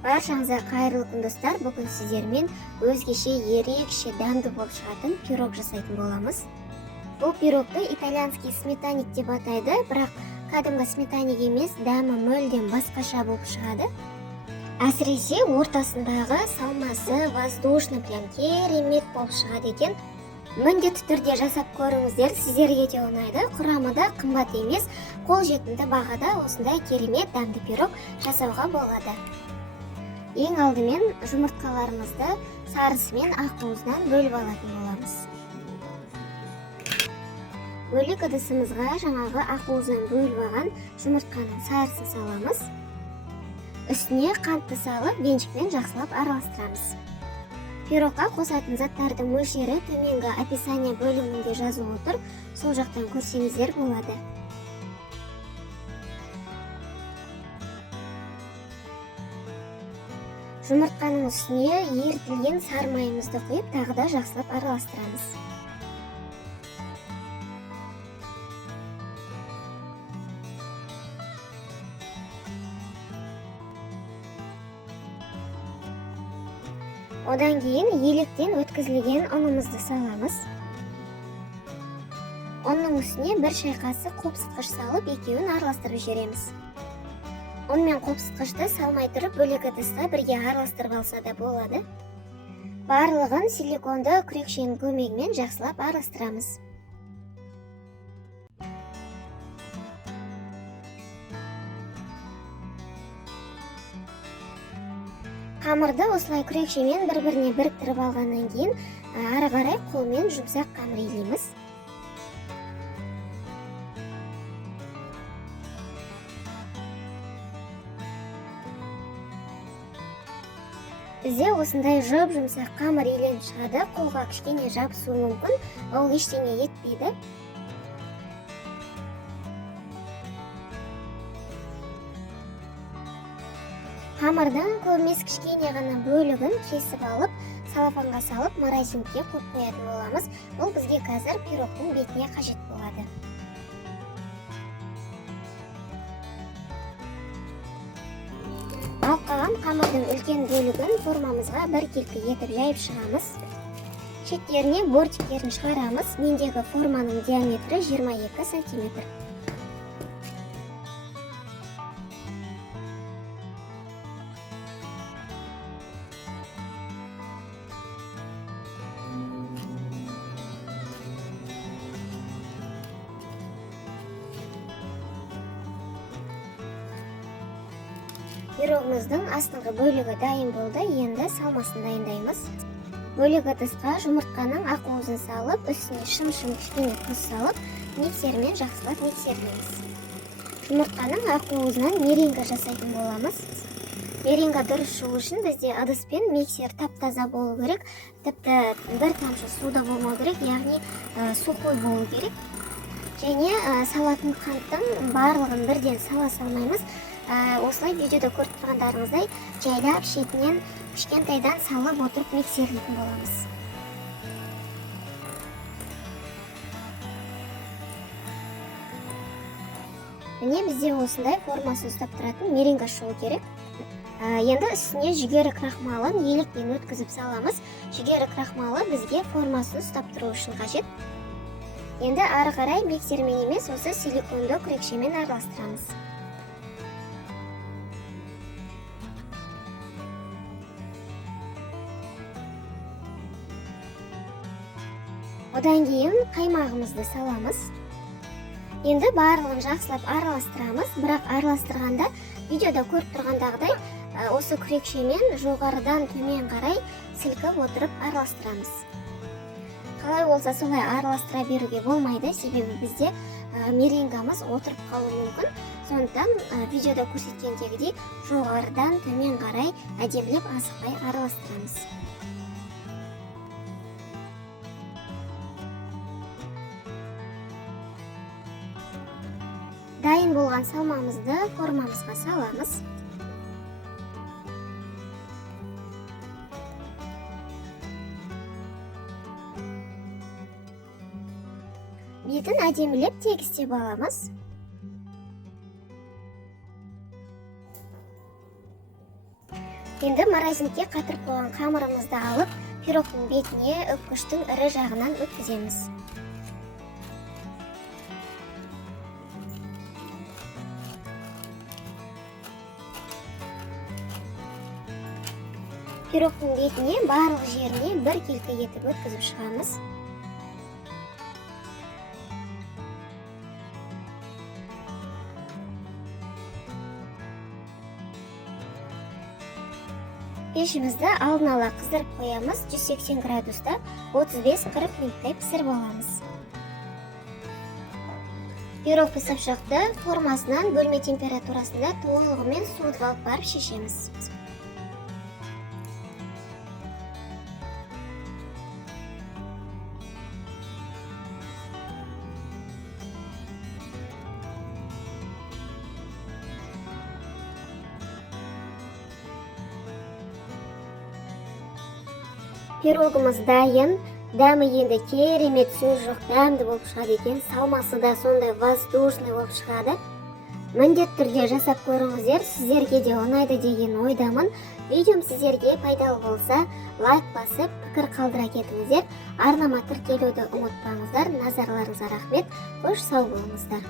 Баршаңызға қайырлы күн достар. Бүгін сіздермен өзгеше ерекше дәмді болып шығатын пирог жасайтын боламыз. Бұл пирогты итальянский сметаник деп атайды, бірақ кәдімгі сметаник емес, дәмі мүлдем басқаша болып шығады. Әсіресе ортасындағы салмасы воздушный, прям керемет болып шығады екен. Міндетті түрде жасап көріңіздер, сіздерге де ұнайды. Құрамы да қымбат емес, қолжетімді бағада осындай керемет дәмді пирог жасауға болады. Ең алдымен жұмыртқаларымызды сарысы мен ақуызынан бөліп алатын боламыз. Бөлек ыдысымызға жаңағы ақуызынан бөліп алған жұмыртқаның сарысын саламыз. Үстіне қантты салып, венчикпен жақсылап араластырамыз. Пирогқа қосатын заттардың мөлшері төменгі описание бөлімінде жазылып отыр, сол жақтан көрсеңіздер болады. Жұмыртқаның үстіне ерітілген сары майымызды құйып, тағы да жақсылап араластырамыз. Одан кейін електен өткізілген ұнымызды саламыз. Ұнның үстіне бір шай қасық қопсытқыш салып, екеуін араластырып жібереміз. Ұн мен қопсытқышты салмай тұрып, бөлек ыдысқа бірге араластырып алса да болады. Барлығын силиконды күрекшенің көмегімен жақсылап араластырамыз. Қамырды осылай күрекшемен бір-біріне біріктіріп алғаннан кейін, ары қарай қолмен жұмсақ қамыр илейміз. Бізде осындай жұмсақ қамыр иленіп шығады, қолға кішкене жабысуы мүмкін, ол ештеңе етпейді. Қамырдан көмес кішкене ғана бөлігін кесіп алып, салафанға салып, морозилкаға қойып қоятын боламыз. Бұл бізге қазір пирогтың бетіне қажет болады. Ал қалған қамырдың үлкен бөлігін формамызға біркелкі етіп жайып шығамыз. Шеттеріне бортиктерін шығарамыз. Мендегі форманың диаметрі 22 см. Пирогымыздың астыңғы бөлігі дайын болды, енді салмасын дайындаймыз. Бөлек ыдысқа жұмыртқаның ақуызын салып, үстіне шым-шым кішкене тұз салып, миксермен жақсылап миксерлейміз. Жұмыртқаның ақуызынан меренга жасайтын боламыз. Меренга дұрыс шығу үшін бізде ыдыс пен миксер тап-таза болу керек, тіпті бір тамшы суда болмау керек, яғни сухой болу керек. Және салатын қанттың барлығын бірден сала салмаймыз. Осылай видеода көріп тұрғандарыңыздай жайлап шетінен кішкентайдан салып отырып миксерлейтін боламыз. Міне бізде осындай формасы ұстап тұратын меренга шығу керек. Енді үстіне жүгері крахмалын електен өткізіп саламыз. Жүгері крахмалы бізге формасын ұстап тұру үшін қажет. Енді ары қарай миксермен емес, осы силиконды күрекшемен араластырамыз. Одан кейін қаймағымызды саламыз. Енді барлығын жақсылап араластырамыз, бірақ араластырғанда видеода көріп тұрғандағыдай осы күрекшемен жоғарыдан төмен қарай сілкіп отырып араластырамыз. Қалай болса солай араластыра беруге болмайды, себебі бізде меренгамыз отырып қалуы мүмкін. Сондықтан видеода көрсеткендегідей жоғарыдан төмен қарай әдемілеп асықпай араластырамыз. Дайын болған салмамызды формамызға саламыз. Бетін әдемілеп тегістеп аламыз. Енді морозилікке қатырып қойған қамырымызды алып, пирогтың бетіне үпкіштің ірі жағынан өткіземіз. Пирогтың бетіне барлық жеріне бір келте етіп өткізіп шығамыз. Пешімізді алдын ала қыздырып қоямыз. 180 градуста 35-40 минуттай пісіріп аламыз. Пирог пісіп шықты. Формасынан бөлме температурасында толығымен суытып алып барып шешеміз. Пирогымыз дайын. Дәмі енді керемет, сөз жоқ, дәмді болып шығады екен. Салмасы да сондай воздушный болып шығады. Міндетті түрде жасап көріңіздер. Сіздерге де ұнайды деген ойдамын. Видеом сіздерге пайдалы болса, лайк басып, пікір қалдыра кетіңіздер. Арнама тіркелуді ұмытпаңыздар. Назарларыңызға рахмет. Қош сау болыңыздар.